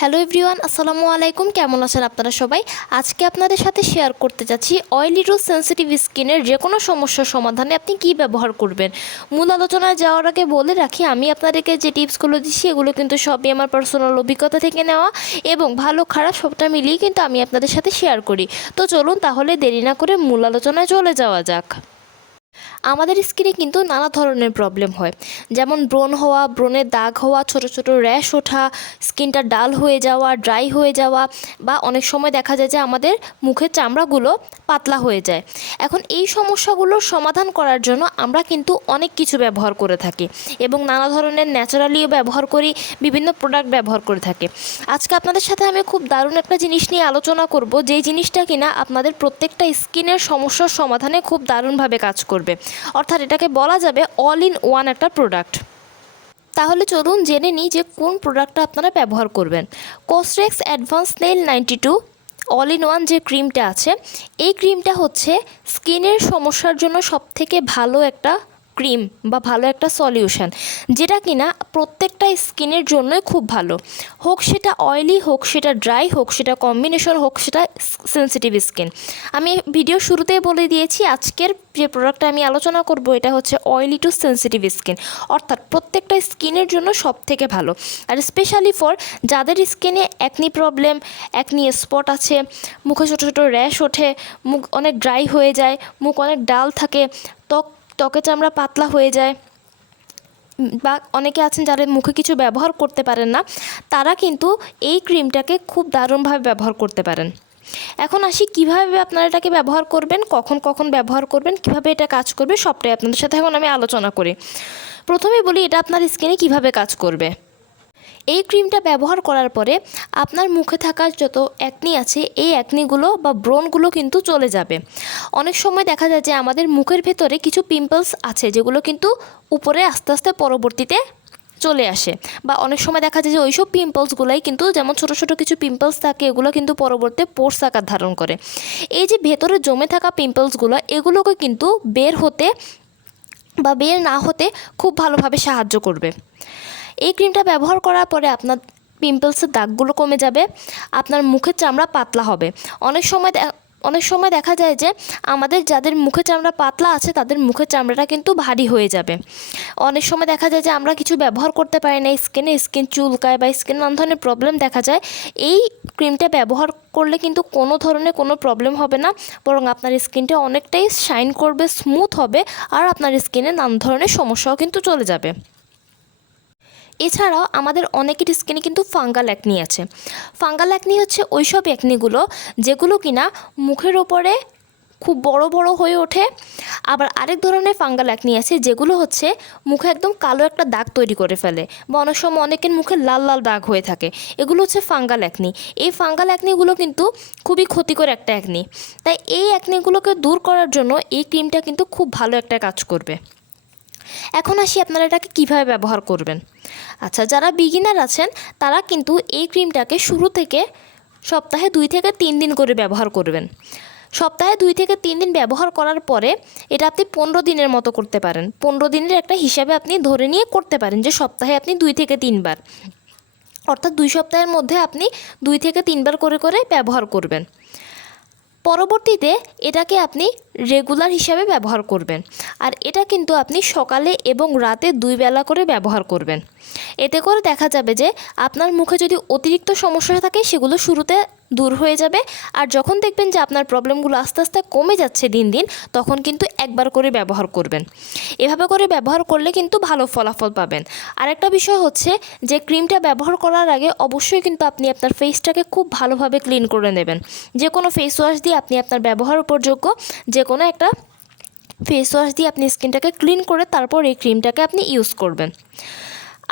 Hello everyone, আসসালামু আলাইকুম। কেমন আছেন আপনারা সবাই? আজকে আপনাদের সাথে শেয়ার করতে যাচ্ছি অয়েলি টু সেনসিটিভ স্কিনের যে কোনো সমস্যার সমাধানে আপনি কি ব্যবহার করবেন। মূল আলোচনায় যাওয়ার আগে বলে রাখি, আমি আপনাদেরকে যে টিপসগুলো দিচ্ছি এগুলো কিন্তু সবই আমার পার্সোনাল অভিজ্ঞতা থেকে নেওয়া এবং ভালো খারাপ সবটা মিলিয়ে কিন্তু আমি আপনাদের সাথে শেয়ার করি। তো চলুন তাহলে দেরি না করে মূল আলোচনায় চলে যাওয়া যাক। আমাদের স্কিনে কিন্তু নানা ধরনের প্রবলেম হয়, যেমন ব্রণ হওয়া, ব্রণের দাগ হওয়া, ছোট ছোট র্যাশ ওঠা, স্কিনটা ডাল হয়ে যাওয়া, ড্রাই হয়ে যাওয়া, বা অনেক সময় দেখা যায় যে আমাদের মুখের চামড়াগুলো পাতলা হয়ে যায়। এখন এই সমস্যাগুলোর সমাধান করার জন্য আমরা কিন্তু অনেক কিছু ব্যবহার করে থাকি এবং নানা ধরনের ন্যাচারালিও ব্যবহার করি, বিভিন্ন প্রোডাক্ট ব্যবহার করে থাকি। আজকে আপনাদের সাথে আমি খুব দারুণ একটা জিনিস নিয়ে আলোচনা করব, যেই জিনিসটা কিনা আপনাদের প্রত্যেকটা স্কিনের সমস্যার সমাধানে খুব দারুণভাবে কাজ করবে। অর্থাৎ এটাকে বলা যাবে অল ইন ওয়ান একটা প্রোডাক্ট। তাহলে চলুন জেনে নিই যে কোন প্রোডাক্টটা আপনারা ব্যবহার করবেন। কোস্ট্রেক্স advance nail 92 all in one যে ক্রিমটা আছে, এই ক্রিমটা হচ্ছে স্কিনের সমস্যার জন্য সবথেকে ভালো একটা ক্রিম বা ভালো একটা সলিউশন, যেটা কিনা প্রত্যেকটা স্কিনের জন্যই খুব ভালো। হোক সেটা অয়েলি, হোক সেটা ড্রাই, হোক সেটা কম্বিনেশন, হোক সেটা সেনসিটিভ স্কিন। আমি ভিডিও শুরুতেই বলে দিয়েছি আজকের যে প্রোডাক্টটা আমি আলোচনা করব এটা হচ্ছে অয়েলি টু সেনসিটিভ স্কিন, অর্থাৎ প্রত্যেকটা স্কিনের জন্য সব থেকে ভালো। আর স্পেশালি ফর যাদের স্কিনে অ্যাকনি প্রবলেম, অ্যাকনি স্পট আছে, মুখে ছোটো ছোটো র্যাশ ওঠে, মুখ অনেক ড্রাই হয়ে যায়, মুখ অনেক ডাল থাকে, ত্বকে চামড়া পাতলা হয়ে যায়, বা অনেকে আছেন যারা মুখে কিছু ব্যবহার করতে পারেন না, তারা কিন্তু এই ক্রিমটাকে খুব দারুণভাবে ব্যবহার করতে পারেন। এখন আসি কিভাবে আপনারা এটাকে ব্যবহার করবেন, কখন কখন ব্যবহার করবেন, কিভাবে এটা কাজ করবে, সবটাই আপনাদের সাথে এখন আমি আলোচনা করি। প্রথমে বলি এটা আপনার স্কিনে কিভাবে কাজ করবে। এই ক্রিমটা ব্যবহার করার পরে আপনার মুখে থাকা যত অ্যাকনি আছে, এই অ্যাকনিগুলো বা ব্রণগুলো কিন্তু চলে যাবে। অনেক সময় দেখা যায় যে আমাদের মুখের ভেতরে কিছু পিম্পলস আছে যেগুলো কিন্তু উপরে আস্তে আস্তে পরবর্তীতে চলে আসে, বা অনেক সময় দেখা যায় যে ওইসব পিম্পলসগুলাই কিন্তু, যেমন ছোটো ছোটো কিছু পিম্পলস থাকে, এগুলো কিন্তু পরবর্তীতে পোর্স আকার ধারণ করে। এই যে ভেতরে জমে থাকা পিম্পলসগুলো, এগুলোকে কিন্তু বের হতে বা বের না হতে খুব ভালোভাবে সাহায্য করবে। এই ক্রিমটা ব্যবহার করার পরে আপনার পিম্পলসের দাগগুলো কমে যাবে, আপনার মুখের চামড়া পাতলা হবে। অনেক সময় দেখা যায় যে আমাদের যাদের মুখের চামড়া পাতলা আছে তাদের মুখের চামড়াটা কিন্তু ভারী হয়ে যাবে। অনেক সময় দেখা যায় যে আমরা কিছু ব্যবহার করতে পারি না, স্কিন চুলকায় বা স্কিন নানা ধরনের প্রবলেম দেখা যায়। এই ক্রিমটা ব্যবহার করলে কিন্তু কোনো ধরনের কোনো প্রবলেম হবে না, বরং আপনার স্কিনটা অনেকটাই শাইন করবে, স্মুথ হবে, আর আপনার স্কিনে নানা ধরনের সমস্যাও কিন্তু চলে যাবে। এছাড়াও আমাদের অনেকের স্কিনে কিন্তু ফাঙ্গাল অ্যাকনি আছে। ফাঙ্গাল অ্যাকনি হচ্ছে ওইসব অ্যাকনিগুলো যেগুলো কিনা মুখের ওপরে খুব বড় বড় হয়ে ওঠে। আবার আরেক ধরনের ফাঙ্গাল অ্যাকনি আছে যেগুলো হচ্ছে মুখে একদম কালো একটা দাগ তৈরি করে ফেলে, বা অনেক সময় অনেকের মুখে লাল লাল দাগ হয়ে থাকে। এগুলো হচ্ছে ফাঙ্গাল অ্যাকনি। এই ফাঙ্গাল অ্যাকনিগুলো কিন্তু খুবই ক্ষতিকর একটা অ্যাকনি। তাই এই অ্যাকনিগুলোকে দূর করার জন্য এই ক্রিমটা কিন্তু খুব ভালো একটা কাজ করবে। এখন আসি আপনারা এটাকে কীভাবে ব্যবহার করবেন। আচ্ছা, যারা বিগিনার আছেন তারা কিন্তু এই ক্রিমটাকে শুরু থেকে সপ্তাহে 2 থেকে 3 দিন করে ব্যবহার করবেন। সপ্তাহে 2 থেকে 3 দিন ব্যবহার করার পরে এটা আপনি 15 দিনের মতো করতে পারেন। 15 দিনের একটা হিসাবে আপনি ধরে নিয়ে করতে পারেন যে সপ্তাহে আপনি 2 থেকে 3 বার, অর্থাৎ 2 সপ্তাহের মধ্যে আপনি 2 থেকে 3 বার করে করে ব্যবহার করবেন। পরবর্তীতে এটাকে আপনি রেগুলার হিসাবে ব্যবহার করবেন, আর এটা কিন্তু আপনি সকালে এবং রাতে 2 বেলা করে ব্যবহার করবেন। এতে করে দেখা যাবে যে আপনার মুখে যদি অতিরিক্ত সমস্যা থাকে সেগুলো শুরুতে দূর হয়ে যাবে, আর যখন দেখবেন যে আপনার প্রবলেমগুলো আস্তে আস্তে কমে যাচ্ছে দিন দিন, তখন কিন্তু একবার করে ব্যবহার করবেন। এভাবে করে ব্যবহার করলে কিন্তু ভালো ফলাফল পাবেন। আরেকটা বিষয় হচ্ছে যে ক্রিমটা ব্যবহার করার আগে অবশ্যই কিন্তু আপনি আপনার ফেসটাকে খুব ভালোভাবে ক্লিন করে নেবেন। যে কোনো ফেস ওয়াশ দিয়ে আপনি আপনার ব্যবহার উপযোগ্য যে কোনো একটা ফেস ওয়াশ দিয়ে আপনি স্কিনটাকে ক্লিন করে তারপর এই ক্রিমটাকে আপনি ইউজ করবেন।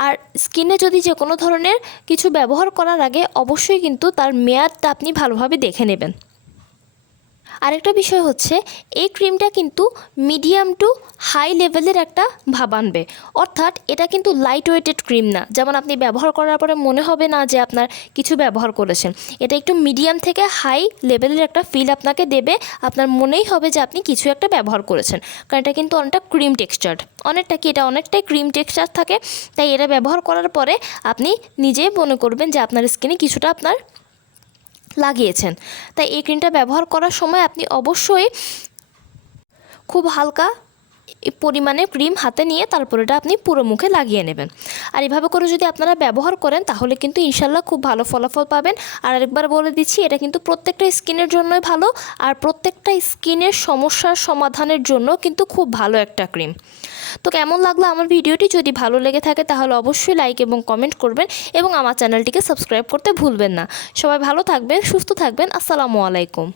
আর স্কিনে যদি যে কোনো ধরনের কিছু ব্যবহার করার আগে অবশ্যই কিন্তু তার মেয়াদটা আপনি ভালোভাবে দেখে নেবেন। আরেকটা বিষয় হচ্ছে এই ক্রিমটা কিন্তু মিডিয়াম টু হাই লেভেলের একটা ভাব আনবে, অর্থাৎ এটা কিন্তু লাইট ওয়েটেড ক্রিম না, যেমন আপনি ব্যবহার করার পরে মনে হবে না যে আপনার কিছু ব্যবহার করেছেন। এটা একটু মিডিয়াম থেকে হাই লেভেলের একটা ফিল আপনাকে দেবে, আপনার মনেই হবে যে আপনি কিছু একটা ব্যবহার করেছেন, কারণ এটা কিন্তু অনেকটা ক্রিম টেক্সচার্ড, এটা অনেকটাই ক্রিম টেক্সচার থাকে। তাই এটা ব্যবহার করার পরে আপনি নিজেই মনে করবেন যে আপনার স্কিনে কিছুটা আপনার লাগিয়েছেন। তাই এই ক্রিমটা ব্যবহার করার সময় আপনি অবশ্যই খুব হালকা পরিমাণে ক্রিম হাতে নিয়ে তারপর এটা আপনি পুরো মুখে লাগিয়ে নেবেন। আর এভাবে করে যদি আপনারা ব্যবহার করেন তাহলে কিন্তু ইনশাল্লাহ খুব ভালো ফলাফল পাবেন। আর আরেকবার বলে দিচ্ছি, এটা কিন্তু প্রত্যেকটা স্কিনের জন্যই ভালো, আর প্রত্যেকটা স্কিনের সমস্যার সমাধানের জন্য কিন্তু খুব ভালো একটা ক্রিম। তো কেমন লাগলো আমার ভিডিওটি? যদি ভালো লেগে থাকে তাহলে অবশ্যই লাইক এবং কমেন্ট করবেন এবং আমার চ্যানেলটিকে সাবস্ক্রাইব করতে ভুলবেন না। সবাই ভালো থাকবেন, সুস্থ থাকবেন। আসসালামু আলাইকুম।